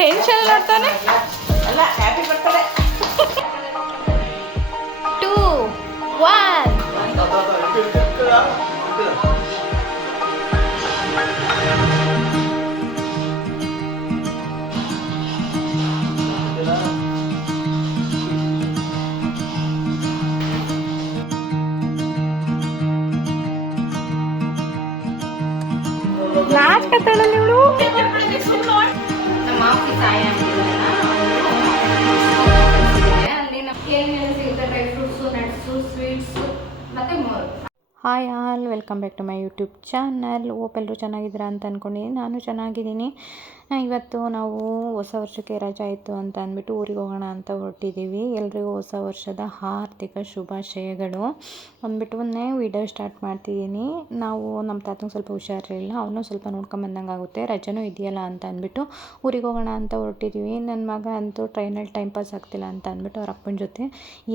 Tension ಮಾಡ್ತಾನೆ ಅಲ್ಲ happy birthday 2 1 ನಾಚ್ಕತ್ತಾಳಲ್ಲ ಇವಳು. ನಮ್ಮ ಆಫೀಸ್ ಆಯ ಅಲ್ಲಿ ನಮ್ಗೆ ಏನೇನು ಸಿಗುತ್ತೆ ಡ್ರೈ ಫ್ರೂಟ್ಸು ನಟ್ಸು ಸ್ವೀಟ್ಸು ಮತ್ತು ಮೋರು. Hi all, welcome back to my YouTube channel. ಎಲ್ಲರೂ ಚೆನ್ನಾಗಿದ್ದೀರಾ ಅಂತ ಅಂದ್ಕೊಂಡಿದ್ದೀನಿ. ನಾನು ಚೆನ್ನಾಗಿದ್ದೀನಿ. ಇವತ್ತು ನಾವು ಹೊಸ ವರ್ಷಕ್ಕೆ ರಜೆ ಆಯಿತು ಅಂತ ಅಂದ್ಬಿಟ್ಟು ಊರಿಗೆ ಹೋಗೋಣ ಅಂತ ಹೊರಟಿದ್ದೀವಿ. ಎಲ್ರಿಗೂ ಹೊಸ ವರ್ಷದ ಹಾರ್ದಿಕ ಶುಭಾಶಯಗಳು ಅಂದ್ಬಿಟ್ಟು ವಿಡಿಯೋ ಸ್ಟಾರ್ಟ್ ಮಾಡ್ತಿದ್ದೀನಿ. ನಾವು ನಮ್ಮ ತಾತಂಗೆ ಸ್ವಲ್ಪ ಹುಷಾರಿರಲಿಲ್ಲ, ಅವನು ಸ್ವಲ್ಪ ನೋಡ್ಕೊಂಬಂದಂಗೆ ಆಗುತ್ತೆ, ರಜೆನೂ ಇದೆಯಲ್ಲ ಅಂತ ಅಂದ್ಬಿಟ್ಟು ಊರಿಗೆ ಹೋಗೋಣ ಅಂತ ಹೊರಟಿದ್ದೀವಿ. ನನ್ನ ಮಗ ಅಂತೂ ಟ್ರೈನಲ್ಲಿ ಟೈಮ್ ಪಾಸ್ ಆಗ್ತಿಲ್ಲ ಅಂತ ಅಂದ್ಬಿಟ್ಟು ಅವ್ರ ಅಪ್ಪನ ಜೊತೆ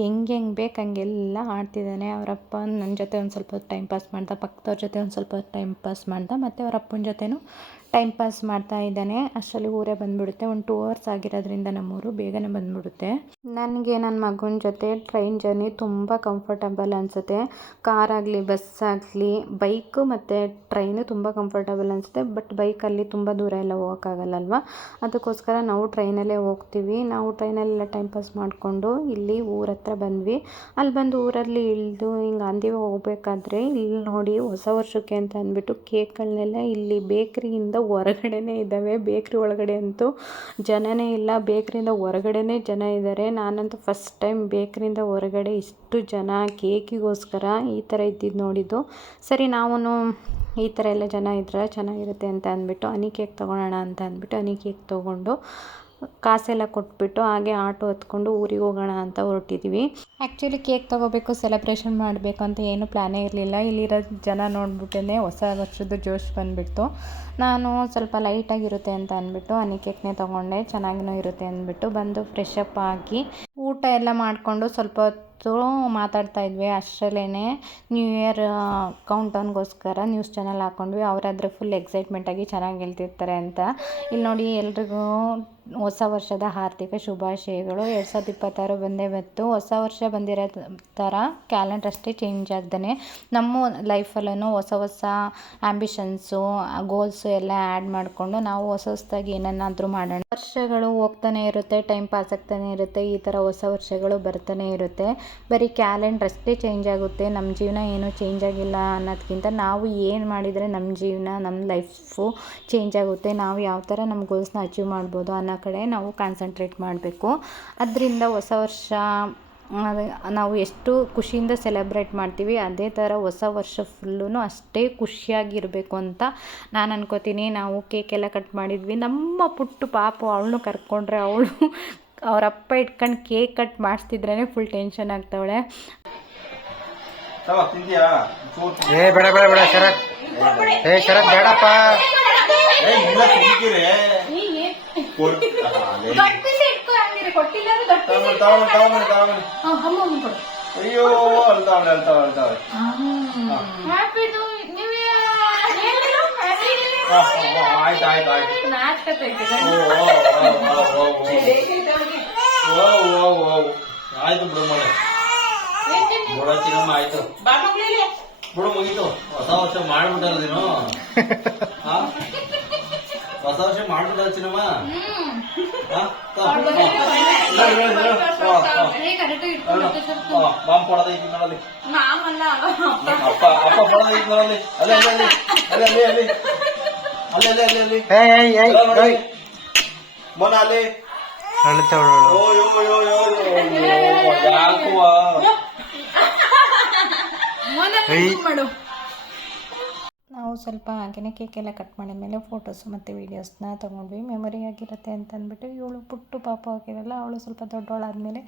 ಹೆಂಗೆ ಬೇಕು ಹಂಗೆಲ್ಲ ಆಡ್ತಿದ್ದಾನೆ. ಅವರಪ್ಪ ನನ್ನ ಜೊತೆ ಒಂದು ಸ್ವಲ್ಪ ಟೈಮ್ ಪಾಸ್ ಮಾಡ್ದ, ಪಕ್ಕದವ್ರ ಜೊತೆ ಒಂದು ಸ್ವಲ್ಪ ಟೈಮ್ ಪಾಸ್ ಮಾಡ್ದ, ಮತ್ತು ಅವ್ರ ಅಪ್ಪನ ಜೊತೆನೂ ಟೈಮ್ ಪಾಸ್ ಮಾಡ್ತಾ ಇದ್ದಾನೆ. ಅಷ್ಟರಲ್ಲಿ ಊರೇ ಬಂದುಬಿಡುತ್ತೆ. ಒಂದು 2 hours ಆಗಿರೋದ್ರಿಂದ ನಮ್ಮೂರು ಬೇಗನೆ ಬಂದುಬಿಡುತ್ತೆ. ನನಗೆ ನನ್ನ ಮಗನ ಜೊತೆ ಟ್ರೈನ್ ಜರ್ನಿ ತುಂಬ ಕಂಫರ್ಟಬಲ್ ಅನಿಸುತ್ತೆ. ಕಾರಾಗಲಿ ಬಸ್ ಆಗಲಿ ಬೈಕು ಮತ್ತು ಟ್ರೈನು ತುಂಬ ಕಂಫರ್ಟಬಲ್ ಅನಿಸುತ್ತೆ. ಬಟ್ ಬೈಕಲ್ಲಿ ತುಂಬ ದೂರ ಎಲ್ಲ ಹೋಗೋಕ್ಕಾಗಲ್ಲಲ್ವ, ಅದಕ್ಕೋಸ್ಕರ ನಾವು ಟ್ರೈನಲ್ಲೇ ಹೋಗ್ತೀವಿ. ನಾವು ಟ್ರೈನಲ್ಲೆಲ್ಲ ಟೈಮ್ ಪಾಸ್ ಮಾಡಿಕೊಂಡು ಇಲ್ಲಿ ಊರ ಹತ್ರ ಬಂದ್ವಿ. ಅಲ್ಲಿ ಬಂದು ಊರಲ್ಲಿ ಇಳಿದು ಹಿಂಗೆ ಅಂದಿವೆ ಹೋಗ್ಬೇಕಾದ್ರೆ ಇಲ್ಲಿ ನೋಡಿ ಹೊಸ ವರ್ಷಕ್ಕೆ ಅಂತ ಅಂದ್ಬಿಟ್ಟು ಕೇಕ್ಗಳನ್ನೆಲ್ಲ ಇಲ್ಲಿ ಬೇಕ್ರಿಯಿಂದ ಹೊರಗಡೆನೇ ಇದ್ದಾವೆ. ಬೇಕ್ರಿ ಒಳಗಡೆ ಅಂತೂ ಜನನೇ ಇಲ್ಲ, ಬೇಕ್ರಿಯಿಂದ ಹೊರಗಡೆನೇ ಜನ ಇದ್ದಾರೆ. ನಾನಂತೂ ಫಸ್ಟ್ ಟೈಮ್ ಬೇಕ್ರಿಯಿಂದ ಹೊರಗಡೆ ಇಷ್ಟು ಜನ ಕೇಕಿಗೋಸ್ಕರ ಈ ಥರ ಇದ್ದಿದ್ದು ನೋಡಿದ್ದು. ಸರಿ ನಾವು ಈ ಥರ ಎಲ್ಲ ಜನ ಇದ್ರೆ ಚೆನ್ನಾಗಿರುತ್ತೆ ಅಂತ ಅಂದ್ಬಿಟ್ಟು ಹನಿ ಕೇಕ್ ತೊಗೊಳೋಣ ಅಂತ ಅಂದ್ಬಿಟ್ಟು ಹನಿ ಕೇಕ್ ತೊಗೊಂಡು ಕಾಸೆಲ್ಲ ಕೊಟ್ಬಿಟ್ಟು ಹಾಗೆ ಆಟೋ ಹತ್ಕೊಂಡು ಊರಿಗೆ ಹೋಗೋಣ ಅಂತ ಹೊರಟಿದ್ದೀವಿ. ಆ್ಯಕ್ಚುಲಿ ಕೇಕ್ ತೊಗೋಬೇಕು, ಸೆಲೆಬ್ರೇಷನ್ ಮಾಡಬೇಕು ಅಂತ ಏನೂ ಪ್ಲ್ಯಾನೇ ಇರಲಿಲ್ಲ. ಇಲ್ಲಿರೋ ಜನ ನೋಡ್ಬಿಟ್ಟೇ ಹೊಸ ವರ್ಷದ ಜೋಶ್ ಬಂದುಬಿಡ್ತು. ನಾನು ಸ್ವಲ್ಪ ಲೈಟಾಗಿರುತ್ತೆ ಅಂತ ಅಂದ್ಬಿಟ್ಟು ಹನಿ ಕೇಕ್ನೇ ತೊಗೊಂಡೆ, ಚೆನ್ನಾಗಿನೂ ಇರುತ್ತೆ ಅಂದ್ಬಿಟ್ಟು ಬಂದು ಫ್ರೆಶ್ ಅಪ್ ಆಗಿ ಊಟ ಎಲ್ಲ ಮಾಡಿಕೊಂಡು ಸ್ವಲ್ಪ ಹೊತ್ತು ಮಾತಾಡ್ತಾ ಇದ್ವಿ. ಅಷ್ಟರಲ್ಲೇ ನ್ಯೂ ಇಯರ್ ಕೌಂಟೌನ್ಗೋಸ್ಕರ ನ್ಯೂಸ್ ಚಾನಲ್ ಹಾಕ್ಕೊಂಡ್ವಿ. ಅವರಾದರೆ ಫುಲ್ ಎಕ್ಸೈಟ್ಮೆಂಟಾಗಿ ಚೆನ್ನಾಗಿ ಹೇಳ್ತಿರ್ತಾರೆ ಅಂತ. ಇಲ್ಲಿ ನೋಡಿ, ಎಲ್ರಿಗೂ ಹೊಸ ವರ್ಷದ ಹಾರ್ದಿಕ ಶುಭಾಶಯಗಳು. 2026 ಬಂದೇ ಬಂತು. ಹೊಸ ವರ್ಷ ಬಂದಿರೋ ಥರ ಕ್ಯಾಲೆಂಡರ್ ಅಷ್ಟೇ ಚೇಂಜ್ ಆಗ್ದೇ ನಮ್ಮ ಲೈಫಲ್ಲೂ ಹೊಸ ಹೊಸ ಆ್ಯಂಬಿಷನ್ಸು ಗೋಲ್ಸು ಎಲ್ಲ ಆ್ಯಡ್ ಮಾಡಿಕೊಂಡು ನಾವು ಹೊಸದಾಗಿ ಏನನ್ನಾದರೂ ಮಾಡೋಣ. ವರ್ಷಗಳು ಹೋಗ್ತಾನೆ ಇರುತ್ತೆ, ಟೈಮ್ ಪಾಸ್ ಆಗ್ತಾನೆ ಇರುತ್ತೆ, ಈ ಥರ ಹೊಸ ವರ್ಷಗಳು ಬರ್ತಾನೆ ಇರುತ್ತೆ. ಬರೀ ಕ್ಯಾಲೆಂಡರ್ ಅಷ್ಟೇ ಚೇಂಜ್ ಆಗುತ್ತೆ, ನಮ್ಮ ಜೀವನ ಏನೂ ಚೇಂಜ್ ಆಗಿಲ್ಲ ಅನ್ನೋದಕ್ಕಿಂತ ನಾವು ಏನು ಮಾಡಿದರೆ ನಮ್ಮ ಜೀವನ ನಮ್ಮ ಲೈಫು ಚೇಂಜ್ ಆಗುತ್ತೆ, ನಾವು ಯಾವ ಥರ ನಮ್ಮ ಗೋಲ್ಸ್ನ ಅಚೀವ್ ಮಾಡ್ಬೋದು ಅನ್ನೋ ಕಡೆ ನಾವು ಕಾನ್ಸಂಟ್ರೇಟ್ ಮಾಡಬೇಕು. ಅದರಿಂದ ಹೊಸ ವರ್ಷ ನಾವು ಎಷ್ಟು ಖುಷಿಯಿಂದ ಸೆಲೆಬ್ರೇಟ್ ಮಾಡ್ತೀವಿ, ಅದೇ ಥರ ಹೊಸ ವರ್ಷ ಫುಲ್ಲೂ ಅಷ್ಟೇ ಖುಷಿಯಾಗಿರಬೇಕು ಅಂತ ನಾನು ಅನ್ಕೋತೀನಿ. ನಾವು ಕೇಕೆಲ್ಲ ಕಟ್ ಮಾಡಿದ್ವಿ. ನಮ್ಮ ಪುಟ್ಟು ಪಾಪು ಅವಳನ್ನು ಕರ್ಕೊಂಡ್ರೆ ಅವರಪ್ಪ ಇಟ್ಕೊಂಡು ಕೇಕ್ ಕಟ್ ಮಾಡಿಸ್ತಿದ್ರೇ ಫುಲ್ ಟೆನ್ಷನ್ ಆಗ್ತಾವಳೆ. ಬೇಡ ಬೇಡ ಬೇಡ ಶರತ್, ಶರತ್ ಬೇಡಪ್ಪ. ಅಯ್ಯೋ ಅಳ್ತಾವಳೆ ಅಳ್ತಾವಳೆ. ಆಯ್ತು ಆಯ್ತು ಆಯ್ತು ಬಿಡು ಮನೆ ಬಿಡ ಚಿನ್ನಮ್ಮ, ಆಯ್ತು ಬಿಡು ಮುಗೀತು. ಹೊಸ ವರ್ಷ ಮಾಡ್ಬಿಟ್ಟಲ್ಲ ನೀನು, ಹೊಸ ವರ್ಷ ಮಾಡ್ಬಿಟ್ಟಲ್ಲ ಚಿನ್ನಮ್ಮ. ಬಾಂಬ್ ಕೊಡೋದೈತಿ ನೋಡಲ್ಲಿ, ಅಪ್ಪ ಅಪ್ಪ ಕೊಡೋದೈತಿ ನೋಡಲ್ಲಿ, ಅಲ್ಲೇ ಅಲ್ಲೇ ಅಲ್ಲೇ ಅಲ್ಲೇ ಅಲ್ಲೇ ಅಲ್ಲೇ ಅಲ್ಲೇ ಅಲ್ಲೇ ಅಲ್ಲೇ ಮೊನ ಅಲ್ಲಿ ಯಾಕುವ ನಾವು ಸ್ವಲ್ಪ ಹಾಗೆಯೇ ಕೇಕೆಲ್ಲ ಕಟ್ ಮಾಡಿದ ಮೇಲೆ ಫೋಟೋಸು ಮತ್ತು ವೀಡಿಯೋಸ್ನ ತೊಗೊಂಡ್ವಿ. ಮೆಮೊರಿ ಆಗಿರುತ್ತೆ ಅಂತ ಅಂದ್ಬಿಟ್ಟು. ಇವಳು ಪುಟ್ಟು ಪಾಪ ಆಗಿರಲ್ಲ, ಅವಳು ಸ್ವಲ್ಪ ದೊಡ್ಡವಳಾದಮೇಲೆ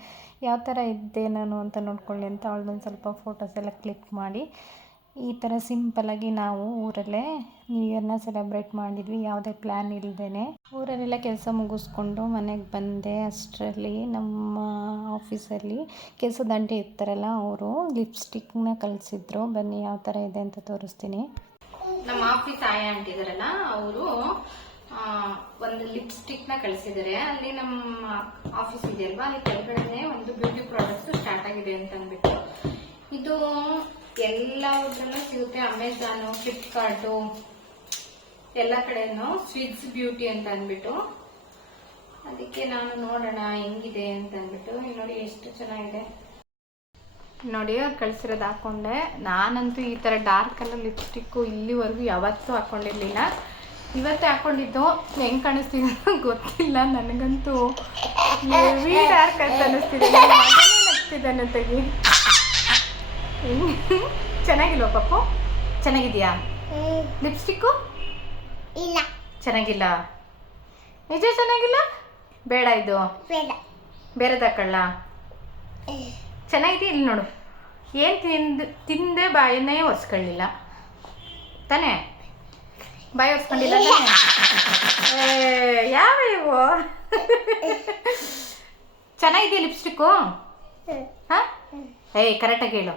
ಯಾವ ಥರ ಇದ್ದೆ ನಾನು ಅಂತ ನೋಡ್ಕೊಳ್ಳಿ ಅಂತ ಅವಳದೊಂದು ಸ್ವಲ್ಪ ಫೋಟೋಸ್ ಎಲ್ಲ ಕ್ಲಿಕ್ ಮಾಡಿ ಈ ಥರ ಸಿಂಪಲ್ಲಾಗಿ ನಾವು ಊರಲ್ಲೇ ನ್ಯೂ ಇಯರ್ನ ಸೆಲೆಬ್ರೇಟ್ ಮಾಡಿದ್ವಿ, ಯಾವುದೇ ಪ್ಲ್ಯಾನ್ ಇಲ್ಲದೇ. ಊರಲ್ಲೆಲ್ಲ ಕೆಲಸ ಮುಗಿಸ್ಕೊಂಡು ಮನೆಗೆ ಬಂದೆ. ಅಷ್ಟರಲ್ಲಿ ನಮ್ಮ ಆಫೀಸಲ್ಲಿ ಕೆಲಸದಂಟೆ ಇರ್ತಾರಲ್ಲ, ಅವರು ಲಿಪ್ಸ್ಟಿಕ್ನ ಕಳಿಸಿದ್ರು. ಬನ್ನಿ ಯಾವ ಥರ ಇದೆ ಅಂತ ತೋರಿಸ್ತೀನಿ. ನಮ್ಮ ಆಫೀಸ್ ಆಯ ಅಂತಿದಾರಲ್ಲ, ಅವರು ಒಂದು ಲಿಪ್ಸ್ಟಿಕ್ನ ಕಳಿಸಿದ್ದಾರೆ. ಅಲ್ಲಿ ನಮ್ಮ ಆಫೀಸ್ ಇದೆಯಲ್ವಾ, ಅಲ್ಲಿ ಕೆಳಗಡೆ ಒಂದು ಬ್ಯೂಟಿ ಪ್ರಾಡಕ್ಟ್ಸ್ ಸ್ಟಾರ್ಟ್ ಆಗಿದೆ ಅಂತ ಅಂದ್ಬಿಟ್ಟು. ಇದು ಎಲ್ಲದರಲ್ಲೂ ಸಿಗುತ್ತೆ, ಅಮೆಝಾನು, ಫ್ಲಿಪ್ಕಾರ್ಟು ಎಲ್ಲ ಕಡೆನೂ ಸ್ವಿಟ್ಸ್ ಬ್ಯೂಟಿ ಅಂತ ಅಂದ್ಬಿಟ್ಟು. ಅದಕ್ಕೆ ನಾನು ನೋಡೋಣ ಹೆಂಗಿದೆ ಅಂತ ಅಂದ್ಬಿಟ್ಟು. ನೋಡಿ ಎಷ್ಟು ಚೆನ್ನಾಗಿದೆ ನೋಡಿ. ಅವ್ರು ಕಳಿಸಿರೋದು ಹಾಕೊಂಡೆ. ನಾನಂತೂ ಈ ಥರ ಡಾರ್ಕ್ ಕಲರ್ ಲಿಪ್ಸ್ಟಿಕ್ಕು ಇಲ್ಲಿವರೆಗೂ ಯಾವತ್ತೂ ಹಾಕೊಂಡಿರ್ಲಿಲ್ಲ. ಇವತ್ತೇ ಹಾಕೊಂಡಿದ್ದು. ಹೆಂಗೆ ಕಾಣಿಸ್ತಿದೆ ಗೊತ್ತಿಲ್ಲ ನನಗಂತೂ. ಹೆವಿ ಡಾರ್ಕ್ ಅಂತ ಅನ್ನಿಸ್ತಿದೆ. ನಗ್ತಿದ್ದಾನೆ ತೆಗಿ. ಚೆನ್ನಾಗಿಲ್ವ ಪಪ್ಪು? ಚೆನ್ನಾಗಿದೆಯಾ ಲಿಪ್ಸ್ಟಿಕ್ಕು? ಇಲ್ಲ, ಚೆನ್ನಾಗಿಲ್ಲ. ನಿಜ ಚೆನ್ನಾಗಿಲ್ಲ? ಬೇಡ, ಇದು ಬೇರೆ ತಕೊಳ್ಳ. ಚೆನ್ನಾಗಿದೆ. ಇಲ್ಲಿ ನೋಡು, ಏನು ತಿಂದೆ ಬಾಯನ್ನೇ ಒರೆಸ್ಕೊಳ್ಳಿಲ್ಲ ತಾನೇ? ಬಾಯಿ ಒರೆಸ್ಕೊಂಡಿಲ್ಲ ತಾನೇ? ಯಾವ ಇವು? ಚೆನ್ನಾಗಿದೆಯಾ ಲಿಪ್ಸ್ಟಿಕ್ಕು? ಹಾಂ, ಕರೆಕ್ಟಾಗಿ ಹೇಳು.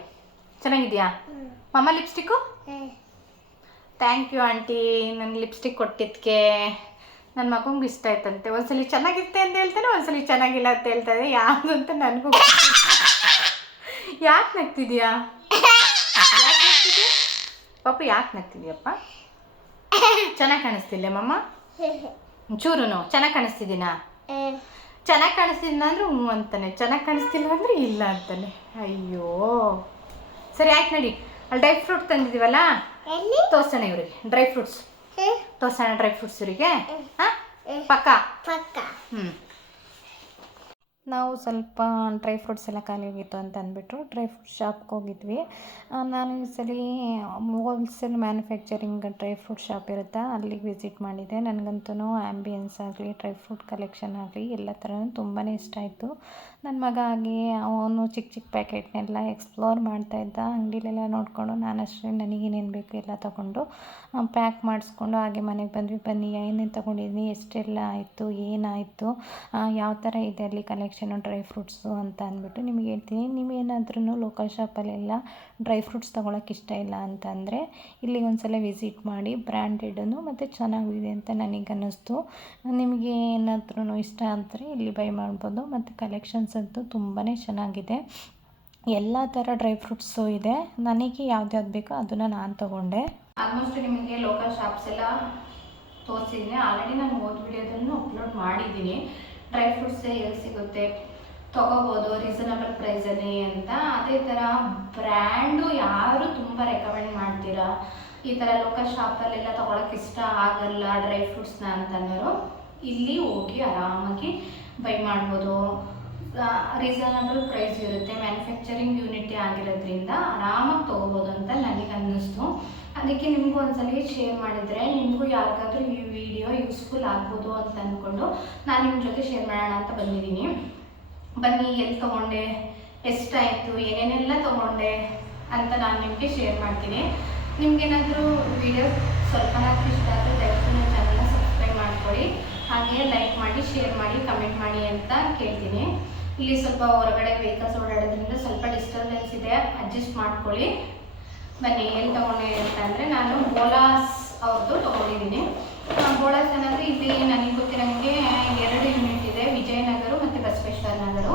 ಚೆನ್ನಾಗಿದೆಯಾ ಮಮ್ಮ ಲಿಪ್ಸ್ಟಿಕ್ಕು? ಥ್ಯಾಂಕ್ ಯು ಆಂಟಿ, ನನ್ನ ಲಿಪ್ಸ್ಟಿಕ್ ಕೊಟ್ಟಿದ್ದಕ್ಕೆ. ನನ್ನ ಮಗಂಗೆ ಇಷ್ಟ ಆಯ್ತಂತೆ. ಒಂದ್ಸಲಿ ಚೆನ್ನಾಗಿರುತ್ತೆ ಅಂತ ಹೇಳ್ತಾನೆ, ಒಂದ್ಸಲಿ ಚೆನ್ನಾಗಿಲ್ಲ ಅಂತ ಹೇಳ್ತಾರೆ. ಯಾವುದು ಅಂತ ನನಗೂ ಯಾಕೆ ನಗ್ತಿದ್ಯಾ? ಪಾಪ ಯಾಕೆ ನಗ್ತಿದ್ಯಪ್ಪ? ಚೆನ್ನಾಗಿ ಕಾಣಿಸ್ತಿಲ್ಲ ಮಮ್ಮ? ಚೂರುನು ಚೆನ್ನಾಗಿ ಕಾಣಿಸ್ತಿದ್ದೀನಾ? ಚೆನ್ನಾಗಿ ಕಾಣಿಸ್ತಿದ್ದೀನ ಅಂದ್ರೆ ಹ್ಞೂ ಅಂತಾನೆ, ಚೆನ್ನಾಗಿ ಕಾಣಿಸ್ತಿಲ್ಲ ಅಂದರೆ ಇಲ್ಲ ಅಂತಾನೆ. ಅಯ್ಯೋ ಸರಿ ಆಯ್ತು ನಡಿ. ಅಲ್ಲಿ ಡ್ರೈ ಫ್ರೂಟ್ ತಂದಿದ್ದೀವಲ್ಲ, ತೋರ್ಸೋಣ ಇವ್ರಿಗೆ. ಡ್ರೈ ಫ್ರೂಟ್ಸ್ ತೋರ್ಸೋಣ, ಡ್ರೈ ಫ್ರೂಟ್ಸ್ ಇವರಿಗೆ. ಹಾಂ ಪಕ್ಕ ಹ್ಞೂ. ನಾವು ಸ್ವಲ್ಪ ಡ್ರೈ ಫ್ರೂಟ್ಸ್ ಎಲ್ಲ ಖಾಲಿ ಹೋಗಿತ್ತು ಅಂತ ಅಂದ್ಬಿಟ್ಟು ಡ್ರೈ ಫ್ರೂಟ್ ಶಾಪ್ಗೆ ಹೋಗಿದ್ವಿ. ನಾನು ಈ ಸಲ wholesale manufacturing dry fruit shop ಇರುತ್ತಾ, ಅಲ್ಲಿಗೆ ವಿಸಿಟ್ ಮಾಡಿದ್ದೆ. ನನಗಂತೂ ಆ್ಯಂಬಿಯನ್ಸ್ ಆಗಲಿ, ಡ್ರೈ ಫ್ರೂಟ್ ಕಲೆಕ್ಷನ್ ಆಗಲಿ ಎಲ್ಲ ಥರನೂ ತುಂಬಾ ಇಷ್ಟ ಆಯಿತು. ನನ್ನ ಮಗ ಆಗಿ ಅವನು ಚಿಕ್ಕ ಚಿಕ್ಕ ಪ್ಯಾಕೆಟ್ನೆಲ್ಲ ಎಕ್ಸ್ಪ್ಲೋರ್ ಮಾಡ್ತಾಯಿದ್ದ. ಅಂಗಡಿಲೆಲ್ಲ ನೋಡಿಕೊಂಡು ನಾನು ಅಷ್ಟೇ ನನಗೇನೇನು ಬೇಕು ಎಲ್ಲ ತೊಗೊಂಡು ಪ್ಯಾಕ್ ಮಾಡಿಸ್ಕೊಂಡು ಹಾಗೆ ಮನೆಗೆ ಬಂದ್ವಿ. ಬನ್ನಿ ಏನೇನು ತೊಗೊಂಡಿದ್ದೀನಿ, ಎಷ್ಟೆಲ್ಲ ಆಯಿತು, ಏನಾಯಿತು, ಯಾವ ಥರ ಇದೆ ಅಲ್ಲಿ ಕಲೆಕ್ಷನು ಡ್ರೈ ಫ್ರೂಟ್ಸು ಅಂತ ಅಂದ್ಬಿಟ್ಟು ನಿಮಗೆ ಹೇಳ್ತೀನಿ. ನೀವೇನಾದ್ರೂ ಲೋಕಲ್ ಶಾಪಲ್ಲೆಲ್ಲ ಡ್ರೈ ಫ್ರೂಟ್ಸ್ ತೊಗೊಳಕ್ಕೆ ಇಷ್ಟ ಇಲ್ಲ ಅಂತಂದರೆ ಇಲ್ಲಿಗೆ ಒಂದ್ಸಲ ವಿಸಿಟ್ ಮಾಡಿ. ಬ್ರ್ಯಾಂಡೆಡೂ ಮತ್ತು ಚೆನ್ನಾಗಿದೆ ಅಂತ ನನಗೆ ಅನ್ನಿಸ್ತು. ನಿಮಗೆ ಏನಾದ್ರೂ ಇಷ್ಟ ಅಂದರೆ ಇಲ್ಲಿ ಬೈ ಮಾಡ್ಬೋದು. ಮತ್ತು ಕಲೆಕ್ಷನ್ಸ್ ಅಂತೂ ತುಂಬಾ ಚೆನ್ನಾಗಿದೆ. ಎಲ್ಲ ಥರ ಡ್ರೈ ಫ್ರೂಟ್ಸು ಇದೆ. ನನಗೆ ಯಾವ್ದು ಬೇಕೋ ಅದನ್ನು ನಾನು ತೊಗೊಂಡೆ. ಆಲ್ಮೋಸ್ಟ್ ನಿಮಗೆ ಲೋಕಲ್ ಶಾಪ್ಸ್ ಎಲ್ಲ ತೋರಿಸಿದ್ದೀನಿ. ಆಲ್ರೆಡಿ ನಾನು ಓದ್ ವಿಡಿಯೋದನ್ನು ಅಪ್ಲೋಡ್ ಮಾಡಿದ್ದೀನಿ. ಡ್ರೈ ಫ್ರೂಟ್ಸ್ ಎಲ್ಲಿ ಸಿಗುತ್ತೆ, ತೊಗೋಬೋದು ರೀಸನಬಲ್ ಪ್ರೈಸಲ್ಲಿ ಅಂತ. ಅದೇ ಥರ ಬ್ರ್ಯಾಂಡು ಯಾರು ತುಂಬ ರೆಕಮೆಂಡ್ ಮಾಡ್ತೀರಾ, ಈ ಥರ ಲೋಕಲ್ ಶಾಪಲ್ಲೆಲ್ಲ ತೊಗೊಳಕ್ಕೆ ಇಷ್ಟ ಆಗಲ್ಲ ಡ್ರೈ ಫ್ರೂಟ್ಸ್ನ ಅಂತಂದರು, ಇಲ್ಲಿ ಹೋಗಿ ಆರಾಮಾಗಿ ಬೈ ಮಾಡ್ಬೋದು. ರೀಸನಬಲ್ ಪ್ರೈಸ್ ಇರುತ್ತೆ. ಮ್ಯಾನುಫ್ಯಾಕ್ಚರಿಂಗ್ ಯೂನಿಟಿ ಆಗಿರೋದ್ರಿಂದ ಆರಾಮಾಗಿ ತೊಗೋಬೋದು ಅಂತ ನನಗೆ ಅನ್ನಿಸ್ತು. ಅದಕ್ಕೆ ನಿಮಗೂ ಒಂದ್ಸಲ ಶೇರ್ ಮಾಡಿದರೆ ನಿಮಗೂ ಯಾರಿಗಾದ್ರೂ ಈ ವಿಡಿಯೋ ಯೂಸ್ಫುಲ್ ಆಗ್ಬೋದು ಅಂತ ಅಂದ್ಕೊಂಡು ನಾನು ನಿಮ್ಮ ಜೊತೆ ಶೇರ್ ಮಾಡೋಣ ಅಂತ ಬಂದಿದ್ದೀನಿ. ಬನ್ನಿ, ಎಲ್ಲಿ ತೊಗೊಂಡೆ, ಎಷ್ಟಾಯಿತು, ಏನೇನೆಲ್ಲ ತೊಗೊಂಡೆ ಅಂತ ನಾನು ನಿಮಗೆ ಶೇರ್ ಮಾಡ್ತೀನಿ. ನಿಮಗೇನಾದರೂ ವಿಡಿಯೋ ಸ್ವಲ್ಪನಾದ್ರೂ ಇಷ್ಟ ಆದರೆ ದಯವಿಟ್ಟು ನನ್ನ ಚಾನಲ್ನ ಸಬ್ಸ್ಕ್ರೈಬ್ ಮಾಡ್ಕೊಳ್ಳಿ. ಹಾಗೆ ಲೈಕ್ ಮಾಡಿ, ಶೇರ್ ಮಾಡಿ, ಕಮೆಂಟ್ ಮಾಡಿ ಅಂತ ಕೇಳ್ತೀನಿ. ಇಲ್ಲಿ ಸ್ವಲ್ಪ ಹೊರಗಡೆ ವೆಹಿಕಲ್ಸ್ ಓಡಾಡೋದ್ರಿಂದ ಸ್ವಲ್ಪ ಡಿಸ್ಟರ್ಬೆನ್ಸ್ ಇದೆ, ಅಡ್ಜಸ್ಟ್ ಮಾಡ್ಕೊಳ್ಳಿ. ಬನ್ನಿ, ಎಲ್ಲಿ ತೊಗೊಂಡೆ ಅಂತ ಅಂದರೆ ನಾನು ಬೋಲಾಸ್ ಅವ್ರದ್ದು ತೊಗೊಂಡಿದ್ದೀನಿ. ಬೋಲಾಸ್ ಅನ್ನೋದು ಇಲ್ಲಿ ನನಗೆ ಗೊತ್ತಿರೋಂಗೆ 2 ಯೂನಿಟ್ ಇದೆ, ವಿಜಯನಗರ ಮತ್ತು ಬಸವೇಶ್ವರ ನಗರ.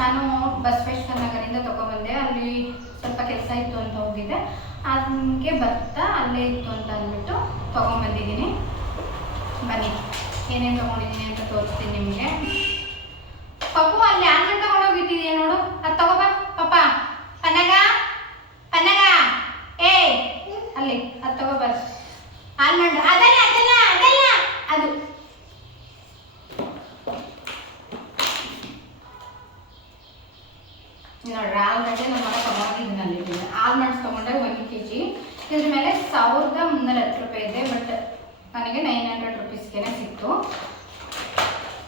ನಾನು ಬಸವೇಶ್ವರ ನಗರಿಂದ ತೊಗೊಬಂದೆ. ಅಲ್ಲಿ ಸ್ವಲ್ಪ ಕೆಲಸ ಇತ್ತು ಅಂತ ಹೋಗಿದ್ದೆ, ಹಂಗೆ ಬರ್ತಾ ಅಲ್ಲೇ ಇತ್ತು ಅಂತ ಅಂದ್ಬಿಟ್ಟು ತೊಗೊಂಬಂದಿದ್ದೀನಿ. ಬನ್ನಿ, ಏನೇನು ತೊಗೊಂಡಿದ್ದೀನಿ ಅಂತ ತೋರಿಸ್ತೀನಿ ನಿಮಗೆ. ಪಪ್ಪು ಅಲ್ಲಿ ಆನ್ಲೈನ್ ತೊಗೊಂಡೋಗಿಟ್ಟಿದೆಯಾ ನೋಡು, ಅದು ತಗೋಬ ಪಪ್ಪ. ಪನ್ನಗ ಪನ್ನಗ ಏ ಅಲ್ಲಿ ಅದು ತಗೋಬಾರ. ಆಲ್ಮಂಡ್ ಅದಲ್ಲ ಅದಲ್ಲ ಅದಲ್ಲ ಅದು. ನೋಡ್ರಿ, ಆಲ್ರೆಡಿ ನಮ್ಮ ಮಗ ತೊಗೊಂಡಿದ್ದೀನಿ. ಅಲ್ಲಿ ಆಲ್ಮಂಡ್ಸ್ ತೊಗೊಂಡೆ 1 kg. ಇದ್ರ ಮೇಲೆ 1310 ರೂಪಾಯಿ ಇದೆ, ಬಟ್ ನನಗೆ 900 ರುಪೀಸ್ಗೆ ಸಿಕ್ತು.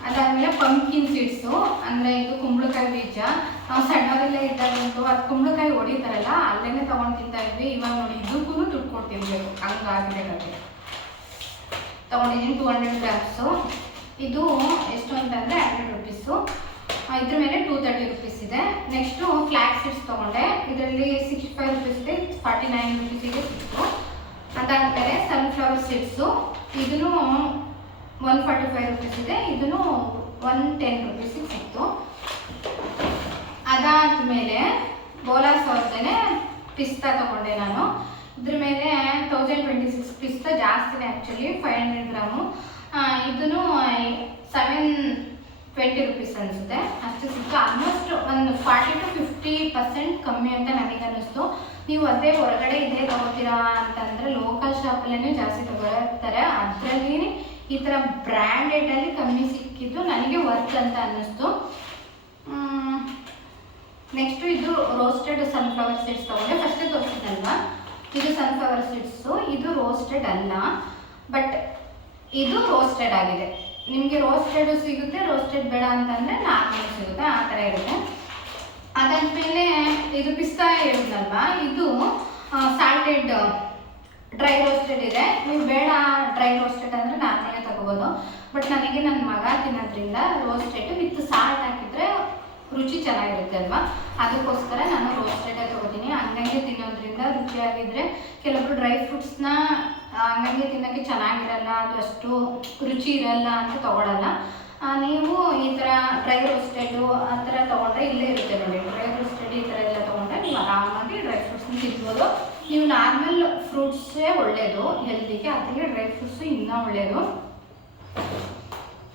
ಅದಾದಮೇಲೆ ಪಂಪ್ಕಿನ್ ಸೀಡ್ಸು, ಅಂದರೆ ಇದು ಕುಂಬಳಕಾಯಿ ಬೀಜ. ನಾವು ಸಣ್ಣವರೆಲ್ಲ ಇದ್ದಾಗಂತೂ ಅದು ಕುಂಬಳಕಾಯಿ ಹೊಡಿತಾರಲ್ಲ, ಅಲ್ಲೇ ತೊಗೊಂಡು ತಿಂತಾ ಇದ್ವಿ. ಇವಾಗ ನೋಡಿ ಇದಕ್ಕೂ ದುಡ್ಡು ಕೊಡ್ತಿರ್ಬೇಕು, ಹಂಗಾಗಿದೆ ಕತೆ. ತೊಗೊಂಡಿದ್ದೀನಿ 200 ಗ್ರಾಮ್ಸು. ಇದು ಎಷ್ಟು ಅಂತಂದರೆ 100 ರುಪೀಸು. ಇದ್ರ ಮೇಲೆ 230 ರುಪೀಸ್ ಇದೆ. ನೆಕ್ಸ್ಟು ಫ್ಲ್ಯಾಕ್ಸ್ ಸೀಡ್ಸ್ ತೊಗೊಂಡೆ. ಇದರಲ್ಲಿ 65 ರುಪೀಸ್ಗೆ 49 ರುಪೀಸಿಗೆ ಸಿಕ್ತು. ಅದಾದಮೇಲೆ ಸನ್ಫ್ಲವರ್ ಸೀಡ್ಸು, ಇದನ್ನು 145 ರುಪೀಸ್ ಇದೆ. ಇದನ್ನು 110 ರುಪೀಸಿಗೆ ಸಿಕ್ತು. ಅದಾದಮೇಲೆ ಬೋಲಾಸ್ ಅವ್ರದ್ದೇನೆ ಪಿಸ್ತಾ ತೊಗೊಂಡೆ ನಾನು. ಇದ್ರ ಮೇಲೆ 1026 ಪಿಸ್ತಾ ಜಾಸ್ತಿನೇ ಆ್ಯಕ್ಚುಲಿ, 500 ಗ್ರಾಮು. ಇದನ್ನು 720 ರುಪೀಸ್ ಅನಿಸುತ್ತೆ, ಅಷ್ಟು ಸಿಕ್ತು. ಆಲ್ಮೋಸ್ಟ್ ಒಂದು 40 to 50% ಕಮ್ಮಿ ಅಂತ ನನಗೆ ಅನ್ನಿಸ್ತು. ನೀವು ಅದೇ ಹೊರಗಡೆ ಇದೇ ತೊಗೋತೀರಾ ಅಂತಂದರೆ ಲೋಕಲ್ ಶಾಪಲ್ಲೇ ಜಾಸ್ತಿ ತೊಗೊಳ್ತಾರೆ. ಅದರಲ್ಲಿ ಈ ಥರ ಬ್ರ್ಯಾಂಡೆಡಲ್ಲಿ ಕಮ್ಮಿ ಸಿಕ್ಕಿದ್ದು ನನಗೆ ವರ್ತ್ ಅಂತ ಅನ್ನಿಸ್ತು. ನೆಕ್ಸ್ಟು ಇದು ರೋಸ್ಟೆಡ್ ಸನ್ಫ್ಲವರ್ ಸೀಡ್ಸ್ ತೊಗೊಂಡೆ. ಫಸ್ಟೇ ತೋರಿಸಿದಲ್ವಾ, ಇದು ಸನ್ಫ್ಲವರ್ ಸೀಡ್ಸು. ಇದು ರೋಸ್ಟೆಡ್ ಅಲ್ಲ, ಬಟ್ ಇದು ರೋಸ್ಟೆಡ್ ಆಗಿದೆ. ನಿಮಗೆ ರೋಸ್ಟೆಡು ಸಿಗುತ್ತೆ, ರೋಸ್ಟೆಡ್ ಬೇಡ ಅಂತಂದರೆ ನಾರ್ಮಲ್ ಸಿಗುತ್ತೆ, ಆ ಥರ ಇರುತ್ತೆ. ಅದಾದಮೇಲೆ ಇದು ಪಿಸ್ತಾ ಹೇಳಿದ್ನಲ್ವಾ, ಇದು ಸಾಲ್ಟೆಡ್ ಡ್ರೈ ರೋಸ್ಟೆಡ್ ಇದೆ. ನೀವು ಬೇಡ ಡ್ರೈ ರೋಸ್ಟೆಡ್ ಅಂದರೆ ನಾರ್ಮಲೇ ತಗೋಬೋದು. ಬಟ್ ನನಗೆ ನನ್ನ ಮಗ ತಿನ್ನೋದ್ರಿಂದ ರೋಸ್ಟೆಡ್ ವಿತ್ ಸಾಲ್ಟ್ ಹಾಕಿದರೆ ರುಚಿ ಚೆನ್ನಾಗಿರುತ್ತೆ ಅಲ್ವಾ, ಅದಕ್ಕೋಸ್ಕರ ನಾನು ರೋಸ್ಟೆಡೇ ತೊಗೋತೀನಿ. ಹಂಗಂಗೆ ತಿನ್ನೋದ್ರಿಂದ ರುಚಿಯಾಗಿದ್ದರೆ, ಕೆಲವೊಬ್ರು ಡ್ರೈ ಫ್ರೂಟ್ಸ್ನ ಹಂಗಂಗೆ ತಿನ್ನೋಕ್ಕೆ ಚೆನ್ನಾಗಿರಲ್ಲ, ಅದು ಅಷ್ಟು ರುಚಿ ಇರಲ್ಲ ಅಂತ ತೊಗೊಳಲ್ಲ. ನೀವು ಈ ಥರ ಡ್ರೈ ರೋಸ್ಟೆಡು ಆ ಥರ ತೊಗೊಂಡ್ರೆ ಇಲ್ಲೇ ಇರುತ್ತೆ ನೋಡಿ. ಡ್ರೈ ರೋಸ್ಟೆಡ್ ಈ ಥರ ಎಲ್ಲ ತೊಗೊಂಡ್ರೆ ನೀವು ಆರಾಮಾಗಿ ಡ್ರೈ ಫ್ರೂಟ್ಸ್ನ ತಿನ್ಬೋದು. ನೀವು ನಾರ್ಮಲ್ ಫ್ರೂಟ್ಸೇ ಒಳ್ಳೆಯದು ಹೆಲ್ತಿಗೆ, ಅದಕ್ಕೆ ಡ್ರೈ ಫ್ರೂಟ್ಸು ಇನ್ನೂ ಒಳ್ಳೆಯದು.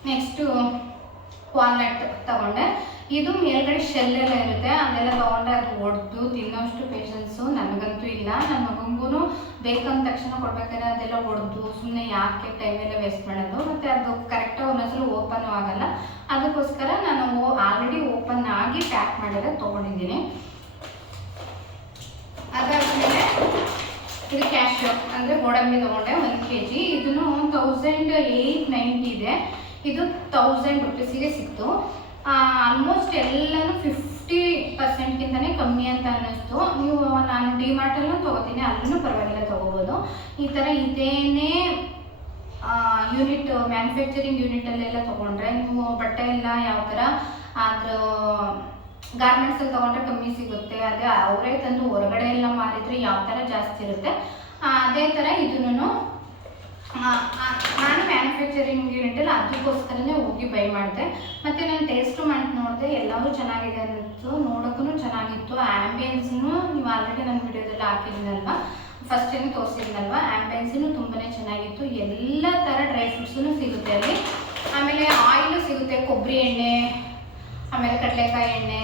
ನೆಕ್ಸ್ಟು ವಾಲ್ನಟ್ ತೊಗೊಂಡೆ. ಇದು ಮೇಲ್ಗಡೆ ಶೆಲ್ಲೆಲ್ಲ ಇರುತ್ತೆ, ಅದೆಲ್ಲ ತೊಗೊಂಡ್ರೆ ಅದು ಒಡೆದು ತಿನ್ನೋಷ್ಟು ಪೇಷನ್ಸು ನನಗಂತೂ ಇಲ್ಲ. ನನ್ನ ಮಗಂಗೂ ಬೇಕಂದ ತಕ್ಷಣ ಕೊಡ್ಬೇಕಾದ್ರೆ ಅದೆಲ್ಲ ಒಡೆದು ಸುಮ್ಮನೆ ಯಾಕೆ ಟೈಮೆಲ್ಲ ವೇಸ್ಟ್ ಮಾಡೋದು, ಮತ್ತು ಅದು ಕರೆಕ್ಟಾಗಿ ಒಂದೊಂದ್ಸಲ ಓಪನ್ ಆಗಲ್ಲ. ಅದಕ್ಕೋಸ್ಕರ ನಾನು ಆಲ್ರೆಡಿ ಓಪನ್ ಆಗಿ ಪ್ಯಾಕ್ ಮಾಡಿದ್ರೆ ತೊಗೊಂಡಿದ್ದೀನಿ. ಅದಾದಮೇಲೆ ಇದು ಕ್ಯಾಶ್ಯೂ ಅಂದರೆ ಗೋಡಂಬಿ ತೊಗೊಂಡೆ 1 kg. ಇದನ್ನು 1890 ಇದೆ, ಇದು 1000 ರುಪೀಸಿಗೆ ಸಿಕ್ತು. ಆಲ್ಮೋಸ್ಟ್ ಎಲ್ಲನೂ 50%ಗಿಂತಲೇ ಕಮ್ಮಿ ಅಂತ ಅನ್ನಿಸ್ತು. ನೀವು ನಾನು ಡಿಮಾರ್ಟಲ್ಲೂ ತೊಗೋತೀನಿ, ಅಲ್ಲೂ ಪರವಾಗಿಲ್ಲ ತೊಗೋಬೋದು. ಈ ಥರ ಇದೇನೇ ಯೂನಿಟ್ ಮ್ಯಾನುಫ್ಯಾಕ್ಚರಿಂಗ್ ಯೂನಿಟಲ್ಲೆಲ್ಲ ತೊಗೊಂಡ್ರೆ ನೀವು ಬಟ್ಟೆ ಎಲ್ಲ ಯಾವ ಥರ ಅದ್ರ ಗಾರ್ಮೆಂಟ್ಸಲ್ಲಿ ತೊಗೊಂಡ್ರೆ ಕಮ್ಮಿ ಸಿಗುತ್ತೆ. ಅದೇ ಅವರೇ ತಂದು ಹೊರಗಡೆ ಎಲ್ಲ ಮಾರಿದರೆ ಯಾವ ಥರ ಜಾಸ್ತಿ ಇರುತ್ತೆ, ಅದೇ ಥರ ಇದನ್ನು ನಾನು ಮ್ಯಾನುಫ್ಯಾಕ್ಚರಿಂಗ್ ಯೂನಿಟಲ್ಲಿ ಅದಕ್ಕೋಸ್ಕರನೇ ಹೋಗಿ ಬೈ ಮಾಡಿದೆ. ಮತ್ತು ನಾನು ಟೇಸ್ಟು ಮಾಡಿ ನೋಡಿದೆ, ಎಲ್ಲವೂ ಚೆನ್ನಾಗಿದೆ ಅನ್ನಿಸ್ತು, ನೋಡೋಕ್ಕೂ ಚೆನ್ನಾಗಿತ್ತು. ಆ್ಯಂಬಿಯನ್ಸ್ನು ನೀವು ಆಲ್ರೆಡಿ ನನ್ನ ವಿಡಿಯೋದಲ್ಲಿ ಹಾಕಿದ್ದೀನಲ್ವ, ಫಸ್ಟ್ ಟೈಮ್ ತೋರಿಸಿದ್ನಲ್ವ, ಆ್ಯಂಬಿಯನ್ಸೂ ತುಂಬಾ ಚೆನ್ನಾಗಿತ್ತು. ಎಲ್ಲ ಥರ ಡ್ರೈ ಫ್ರೂಟ್ಸೂ ಸಿಗುತ್ತೆ ಅಲ್ಲಿ. ಆಮೇಲೆ ಆಯಿಲು ಸಿಗುತ್ತೆ, ಕೊಬ್ಬರಿ ಎಣ್ಣೆ, ಆಮೇಲೆ ಕಡಲೆಕಾಯಿ ಎಣ್ಣೆ,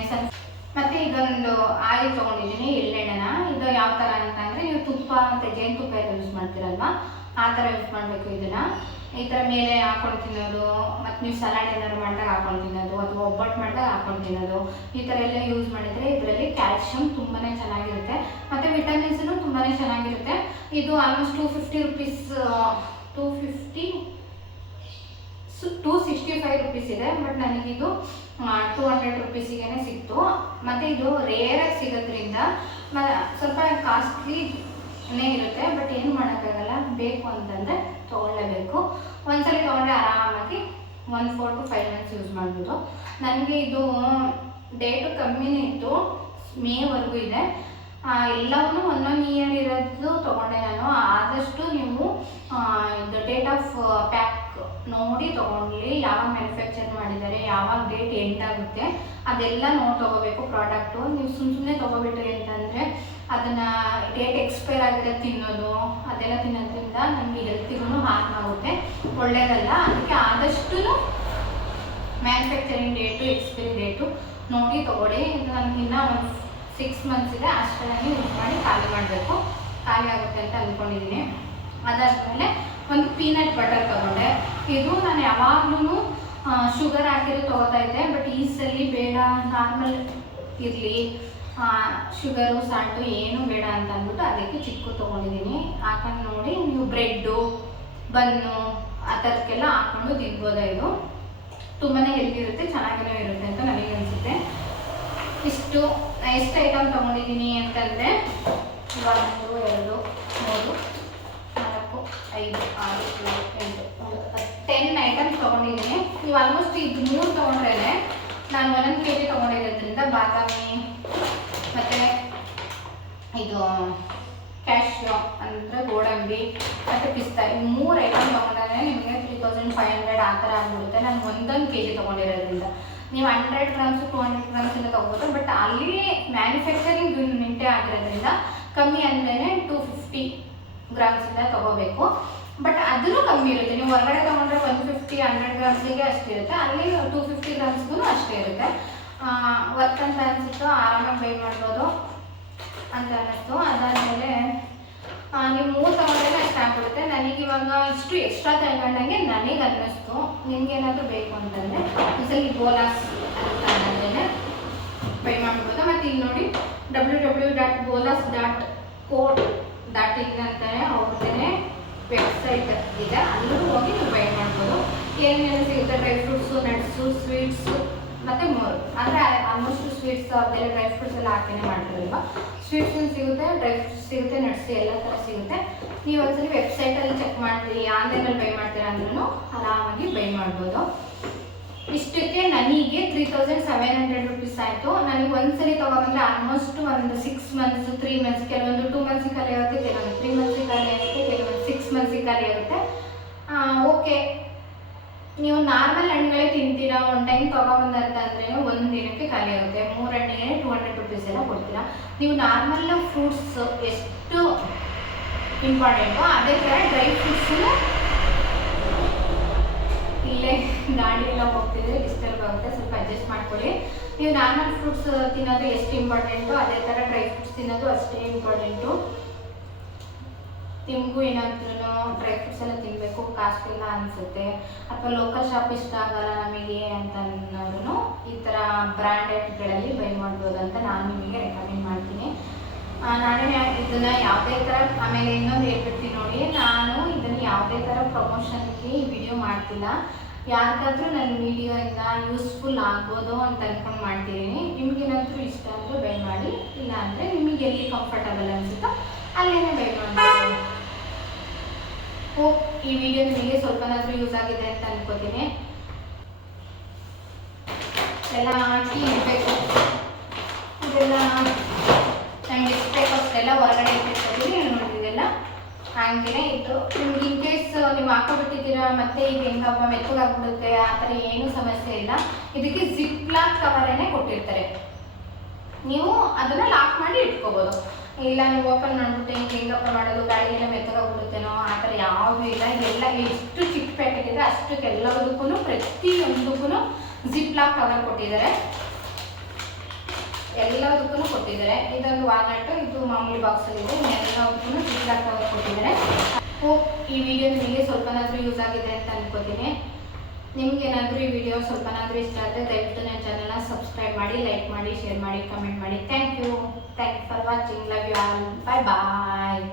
ಮತ್ತು ಇದೊಂದು ಆಯಿಲ್ ತೊಗೊಂಡಿದ್ದೀನಿ, ಎಳ್ಳೆಣ್ಣೆನ. ಇದು ಯಾವ ಥರ ಅಂತಂದರೆ ನೀವು ತುಪ್ಪ ಮತ್ತು ಜೇನುತುಪ್ಪ ಎಲ್ಲ ಯೂಸ್ ಮಾಡ್ತೀರಲ್ವ, ಆ ಥರ ಯೂಸ್ ಮಾಡಬೇಕು. ಇದನ್ನು ಈ ಥರ ಮೇಲೆ ಹಾಕೊಂಡು ತಿನ್ನೋದು, ಮತ್ತು ನೀವು ಸಲಾಡ್ ಏನಾದ್ರು ಮಾಡಿದಾಗ ಹಾಕೊಂಡು ತಿನ್ನೋದು, ಅಥವಾ ಒಬ್ಬಟ್ಟು ಮಾಡಿದಾಗ ಹಾಕೊಂಡು ತಿನ್ನೋದು, ಈ ಥರ ಎಲ್ಲ ಯೂಸ್ ಮಾಡಿದರೆ ಇದರಲ್ಲಿ ಕ್ಯಾಲ್ಶಿಯಮ್ ತುಂಬಾ ಚೆನ್ನಾಗಿರುತ್ತೆ, ಮತ್ತು ವಿಟಮಿನ್ಸೂ ತುಂಬಾ ಚೆನ್ನಾಗಿರುತ್ತೆ. ಇದು ಆಲ್ಮೋಸ್ಟ್ 250 ರುಪೀಸ್, 265 ರುಪೀಸ್ ಇದೆ. ಬಟ್ ನನಗಿದು 200 ರುಪೀಸಿಗೆ ಸಿಕ್ತು. ಮತ್ತು ಇದು ರೇರಾಗಿ ಸಿಗೋದ್ರಿಂದ ಸ್ವಲ್ಪ ಕಾಸ್ಟ್ಲಿನೇ ಇರುತ್ತೆ. ಬಟ್ ಏನು ಮಾಡೋಕ್ಕಾಗಲ್ಲ, ಬೇಕು ಅಂತಂದರೆ ತೊಗೊಳ್ಳೇಬೇಕು. ಒಂದ್ಸಲ ತೊಗೊಂಡ್ರೆ ಆರಾಮಾಗಿ 4 to 5 months ಯೂಸ್ ಮಾಡ್ಬೋದು. ನನಗೆ ಇದು ಡೇಟು ಕಮ್ಮಿನೇ ಇತ್ತು, ಮೇವರೆಗೂ ಇದೆ. ಎಲ್ಲವೂ 1 year ಇರೋದು ತೊಗೊಂಡೆ ನಾನು. ಆದಷ್ಟು ನೀವು ಇದು ಡೇಟ್ ಆಫ್ ಪ್ಯಾಕ್ ನೋಡಿ ತೊಗೊಂಡ್ಲಿ, ಯಾವಾಗ ಮ್ಯಾನುಫ್ಯಾಕ್ಚರ್ ಮಾಡಿದ್ದಾರೆ, ಯಾವಾಗ ಡೇಟ್ ಎಂಡ್ ಆಗುತ್ತೆ ಅದೆಲ್ಲ ನೋಡಿ ತೊಗೋಬೇಕು ಪ್ರಾಡಕ್ಟು. ನೀವು ಸುಮ್ಮನೆ ತೊಗೊಬಿಟ್ರಿ ಅಂತಂದರೆ ಅದನ್ನು ಡೇಟ್ ಎಕ್ಸ್ಪೈರ್ ಆಗಿರೋ ತಿನ್ನೋದು, ಅದೆಲ್ಲ ತಿನ್ನೋದ್ರಿಂದ ನಮಗೆ ಹೆಲ್ತಿಗೂ ಹಾರ್ಮ್ ಆಗುತ್ತೆ, ಒಳ್ಳೆಯದಲ್ಲ. ಅದಕ್ಕೆ ಆದಷ್ಟು ಮ್ಯಾನುಫ್ಯಾಕ್ಚರಿಂಗ್ ಡೇಟು, ಎಕ್ಸ್ಪೈರಿ ಡೇಟು ನೋಡಿ ತೊಗೊಳ್ಳಿ. ನನಗಿನ್ನ ಒಂದು 6 months ಇದೆ, ಅಷ್ಟರಲ್ಲಿ ಯೂಸ್ ಮಾಡಿ ಖಾಲಿ ಮಾಡಬೇಕು, ಖಾಲಿ ಆಗುತ್ತೆ ಅಂತ ಅಂದ್ಕೊಂಡಿದ್ದೀನಿ. ಅದಾದಮೇಲೆ ಒಂದು ಪೀನಟ್ ಬಟರ್ ತೊಗೊಂಡೆ. ಇದು ನಾನು ಯಾವಾಗಲೂ ಶುಗರ್ ಹಾಕಿರೋ ತೊಗೋತಾ ಇದ್ದೆ, ಬಟ್ ಈ ಸಲ ಬೇಡ, ನಾರ್ಮಲ್ ಇರಲಿ, ಶುಗರು ಸಾಲ್ಟು ಏನೂ ಬೇಡ ಅಂತ ಅಂದ್ಬಿಟ್ಟು ಅದಕ್ಕೆ ಚಿಕ್ಕ ತೊಗೊಂಡಿದ್ದೀನಿ. ಹಾಕೊಂಡು ನೋಡಿ, ನೀವು ಬ್ರೆಡ್ಡು, ಬನ್ನು ಆ ಥರಕ್ಕೆಲ್ಲ ಹಾಕ್ಕೊಂಡು ತಿನ್ಬೋದು. ಇದು ತುಂಬಾ ಹೆಲ್ದಿ ಇರುತ್ತೆ, ಚೆನ್ನಾಗಿನೂ ಇರುತ್ತೆ ಅಂತ ನನಗೆ ಅನಿಸುತ್ತೆ. ಎಷ್ಟು ಐಟಮ್ ತೊಗೊಂಡಿದ್ದೀನಿ ಅಂತಂದರೆ 1 2 3 4 5 6 7 8 10 ಐಟಮ್ಸ್ ತೊಗೊಂಡಿದ್ದೀನಿ. ನೀವು ಆಲ್ಮೋಸ್ಟ್ ಇದು 3 ತೊಗೊಂಡ್ರೆ, ನಾನು 1 kg ತೊಗೊಂಡಿರೋದ್ರಿಂದ ಬಾದಾಮಿ ಮತ್ತು ಇದು ಕ್ಯಾಶ್ಯೂ ಅಂದರೆ ಗೋಡಂಬಿ ಮತ್ತು ಪಿಸ್ತಾ ಈ 3 ಐಟಮ್ ತೊಗೊಂಡ್ರೆ ನಿಮಗೆ 3500 ಆ ಥರ ಆಗಿಬಿಡುತ್ತೆ. ನಾನು 1 kg ತೊಗೊಂಡಿರೋದ್ರಿಂದ ನೀವು 100 ಗ್ರಾಮ್ಸು 200 ಗ್ರಾಮ್ಸ್ ಎಲ್ಲ ತೊಗೋಬೋದು. ಬಟ್ ಅಲ್ಲಿ ಮ್ಯಾನುಫ್ಯಾಕ್ಚರಿಂಗ್ ಯೂನಿಟೇ ಆಗಿರೋದ್ರಿಂದ ಕಮ್ಮಿ ಅಂದ್ರೆ 250 ಗ್ರಾಮ್ಸಿಂದ ತೊಗೋಬೇಕು. ಬಟ್ ಅದೂ ಕಮ್ಮಿ ಇರುತ್ತೆ. ನೀವು ಹೊರಗಡೆ ತೊಗೊಂಡ್ರೆ 150-100 ಗ್ರಾಮ್ಸಿಗೆ ಅಷ್ಟಿರುತ್ತೆ, ಅಲ್ಲಿ 250 ಗ್ರಾಮ್ಸ್ಗೂ ಅಷ್ಟೇ ಇರುತ್ತೆ. ವರ್ತ್ ಅಂತ ಅನಿಸುತ್ತೋ ಆರಾಮಾಗಿ ಬೈ ಮಾಡ್ಬೋದು ಅಂತ ಅನ್ನಿಸ್ತು. ಅದಾದಮೇಲೆ ನೀವು 3 ತೊಗೊಂಡ್ರೆ ಅಷ್ಟು ಆಗ್ಬಿಡುತ್ತೆ. ನನಗಿವಾಗ ಇಷ್ಟು ಎಕ್ಸ್ಟ್ರಾ ತಗೊಂಡಂಗೆ ನನಗೆ ಅನ್ನಿಸ್ತು. ನಿಮ್ಗೇನಾದರೂ ಬೇಕು ಅಂತಂದರೆ ಒಂದ್ಸಲಿ ಬೋಲಾಸ್ ಅಂತ ಅನ್ನೋದೇ ಬೈ ಮಾಡ್ಬೋದು. ಮತ್ತು ಇಲ್ಲಿ ನೋಡಿ www.bolas.co.in ಅಂತಾನೆ ಅವ್ರದ್ದೇ ವೆಬ್ಸೈಟ್ ಇದೆ, ಅಲ್ಲೂ ಹೋಗಿ ನೀವು ಬೈ ಮಾಡ್ಬೋದು. ಏನೇನು ಸಿಗುತ್ತೆ ಡ್ರೈ ಫ್ರೂಟ್ಸು, ನಟ್ಸು, ಸ್ವೀಟ್ಸು ಮತ್ತು ಮೋರು. ಅಂದರೆ ಆಲ್ಮೋಸ್ಟ್ ಸ್ವೀಟ್ಸ್ ಅದೆಲ್ಲ ಡ್ರೈ ಫ್ರೂಟ್ಸ್ ಎಲ್ಲ ಹಾಕಿನೇ ಮಾಡ್ತಿರಲ್ವ, ಸ್ವೀಟ್ಸ್ ಸಿಗುತ್ತೆ, ಡ್ರೈ ಫ್ರೂಟ್ಸ್ ಸಿಗುತ್ತೆ, ನಟ್ಸ್ ಎಲ್ಲ ಥರ ಸಿಗುತ್ತೆ. ನೀವು ಒಂದ್ಸಲಿ ವೆಬ್ಸೈಟಲ್ಲಿ ಚೆಕ್ ಮಾಡ್ತೀರಿ, ಆನ್ಲೈನಲ್ಲಿ ಬೈ ಮಾಡ್ತೀರಾ ಅಂದ್ರೂ ಆರಾಮಾಗಿ ಬೈ ಮಾಡ್ಬೋದು. ಇಷ್ಟಕ್ಕೆ ನನಗೆ 3700 ರುಪೀಸ್ ಆಯಿತು. ನನಗೆ ಒಂದ್ಸಲಿ ತೊಗೊಬಂದರೆ ಆಲ್ಮೋಸ್ಟ್ ಒಂದು 6 ಮಂತ್ಸ್ 3 ಮಂತ್ಸ್, ಕೆಲವೊಂದು 2 ಮಂತ್ಸಿಗೆ ಖಾಲಿ ಆಗುತ್ತೆ, ಕೆಲವೊಂದು 3 ಮಂತ್ಸಿಗೆ ಖಾಲಿ ಆಗುತ್ತೆ, ಕೆಲವೊಂದು 6 ಮಂತ್ಸಿಗೆ ಖಾಲಿ ಆಗುತ್ತೆ. ಓಕೆ, ನೀವು ನಾರ್ಮಲ್ ಹಣ್ಣುಗಳೇ ತಿಂತೀರಾ, ಒಂದು ಟೈಮ್ ತೊಗೊಬಂದಂತಂದ್ರೆ 1 ದಿನಕ್ಕೆ ಖಾಲಿ ಆಗುತ್ತೆ. 3 ಹಣ್ಣಿಗೆ 200 ರುಪೀಸ್ ಎಲ್ಲ ಕೊಡ್ತೀರಾ. ನೀವು ನಾರ್ಮಲ್ ಫ್ರೂಟ್ಸ್ ಎಷ್ಟು ಇಂಪಾರ್ಟೆಂಟು ಅದೇ ಥರ ಡ್ರೈ ಫ್ರೂಟ್ಸು ಇಲ್ಲೇ ಗಾಡಿ ಎಲ್ಲ ಹೋಗ್ತಿದ್ರೆ ಡಿಸ್ಟರ್ಬ್ ಆಗುತ್ತೆ, ಸ್ವಲ್ಪ ಅಡ್ಜಸ್ಟ್ ಮಾಡ್ಕೊಳ್ಳಿ. ನೀವು ನಾರ್ಮಲ್ ಫ್ರೂಟ್ಸ್ ತಿನ್ನೋದು ಎಷ್ಟು ಇಂಪಾರ್ಟೆಂಟು ಅದೇ ಥರ ಡ್ರೈ ಫ್ರೂಟ್ಸ್ ತಿನ್ನೋದು ಅಷ್ಟೇ ಇಂಪಾರ್ಟೆಂಟು. ನಿಮಗೂ ಏನಾದ್ರೂ ಡ್ರೈ ಫ್ರೂಟ್ಸ್ ಎಲ್ಲ ತಿನ್ನಬೇಕು ಕಾಸ್ಟ್ ಇಲ್ಲ ಅನಿಸುತ್ತೆ, ಅಥವಾ ಲೋಕಲ್ ಶಾಪ್ ಇಷ್ಟ ಆಗಲ್ಲ ನಮಗೆ ಅಂತ ಅನ್ನೋರು ಈ ಥರ ಬ್ರ್ಯಾಂಡೆಡ್ಗಳಲ್ಲಿ ಬೈ ಮಾಡ್ಬೋದು ಅಂತ ನಾನು ನಿಮಗೆ ರೆಕಮೆಂಡ್ ಮಾಡ್ತೀನಿ. ನಾನೇ ಇದನ್ನು ಯಾವುದೇ ಥರ, ಆಮೇಲೆ ಇನ್ನೊಂದು ಹೇಳ್ಬಿಡ್ತೀನಿ ನೋಡಿ, ನಾನು ಇದನ್ನು ಯಾವುದೇ ಥರ ಪ್ರಮೋಷನ್ಗೆ ವಿಡಿಯೋ ಮಾಡ್ತಿಲ್ಲ. ಯಾರಿಗಾದ್ರೂ ನನ್ನ ವಿಡಿಯೋಯಿಂದ ಯೂಸ್ಫುಲ್ ಆಗ್ಬೋದು ಅಂತ ಅನ್ಕೊಂಡು ಮಾಡ್ತಿದ್ದೀನಿ. ನಿಮಗೇನಾದರೂ ಇಷ್ಟ ಅಂದರೆ ಬೈ ಮಾಡಿ, ಇಲ್ಲ ಅಂದರೆ ನಿಮಗೆ ಎಲ್ಲಿ ಕಂಫರ್ಟಬಲ್ ಅನಿಸುತ್ತೋ ಅಲ್ಲೇನೇ ಬೈ ಮಾಡ್ಬೋದು. ಹೋಪ್ ಈ ವಿಡಿಯೋ ನಿಮಗೆ ಸ್ವಲ್ಪನಾದರೂ ಯೂಸ್ ಆಗಿದೆ ಅಂತ ಅನ್ಕೋತೀನಿ. ಎಲ್ಲ ಹಾಕಿ ಇಡಬೇಕು, ಇದೆಲ್ಲ ನನಗೆ ಎಷ್ಟು ಬೇಕು ಅಷ್ಟೆಲ್ಲ ಹೊರಗಡೆ ಇಟ್ಟಿರ್ತೀವಿ ನೋಡಿದೆಲ್ಲ ಹಂಗೇ ಇತ್ತು. ನಿಮ್ಗೆ ಇನ್ ಕೇಸ್ ನೀವು ಹಾಕೋಬಿಟ್ಟಿದ್ದೀರಾ ಮತ್ತೆ ಈಗ ಹೆಂಗಪ್ಪ ಮೆತ್ತಗಾಗ್ಬಿಡುತ್ತೆ ಆ ಥರ ಏನೂ ಸಮಸ್ಯೆ ಇಲ್ಲ. ಇದಕ್ಕೆ ಜಿಪ್ ಲಾಕ್ ಕವರೇ ಕೊಟ್ಟಿರ್ತಾರೆ, ನೀವು ಅದನ್ನು ಲಾಕ್ ಮಾಡಿ ಇಟ್ಕೋಬೋದು. ಇಲ್ಲ ನೀವು ಓಪನ್ ಮಾಡಿಬಿಟ್ಟು ಹಿಂಗೆ ಹೆಂಗಪ್ಪ ಮಾಡೋದು, ಗಾಳಿಗೆಲ್ಲ ಮೆತ್ತಗಾಗ್ಬಿಡುತ್ತೇನೋ ಆ ಥರ ಯಾವುದೂ ಇಲ್ಲ. ಎಲ್ಲ ಎಷ್ಟು ಚಿಕ್ಕ ಪ್ಯಾಕೆಟ್ ಇದೆ ಅಷ್ಟಕ್ಕೆಲ್ಲದಕ್ಕೂ ಪ್ರತಿಯೊಂದಕ್ಕೂ ಜಿಪ್ ಲಾಕ್ ಕವರ್ ಕೊಟ್ಟಿದ್ದಾರೆ, ಎಲ್ಲದಕ್ಕೂ ಕೊಟ್ಟಿದ್ದಾರೆ. ಇದೊಂದು ವಾಲ್ನಟ್ಟು, ಇದು ಮಾಮೂಲಿ ಬಾಕ್ಸಲ್ಲಿದೆ, ಎಲ್ಲದಕ್ಕೂ ಜಿಪ್ ಲಾಕ್ ಕವರ್ ಕೊಟ್ಟಿದ್ದಾರೆ. ಹೋಪ್ ಈ ವಿಡಿಯೋ ನಿಮಗೆ ಸ್ವಲ್ಪನಾದರೂ ಯೂಸ್ ಆಗಿದೆ ಅಂತ ಅನ್ಕೋತೀನಿ. ನಿಮ್ಗೇನಾದರೂ ಈ ವಿಡಿಯೋ ಸ್ವಲ್ಪನಾದರೂ ಇಷ್ಟ ಆದರೆ ದಯವಿಟ್ಟು ನನ್ನ ಚಾನಲ್ನ ಸಬ್ಸ್ಕ್ರೈಬ್ ಮಾಡಿ, ಲೈಕ್ ಮಾಡಿ, ಶೇರ್ ಮಾಡಿ, ಕಮೆಂಟ್ ಮಾಡಿ. Thank you for watching. Love you all. Bye bye.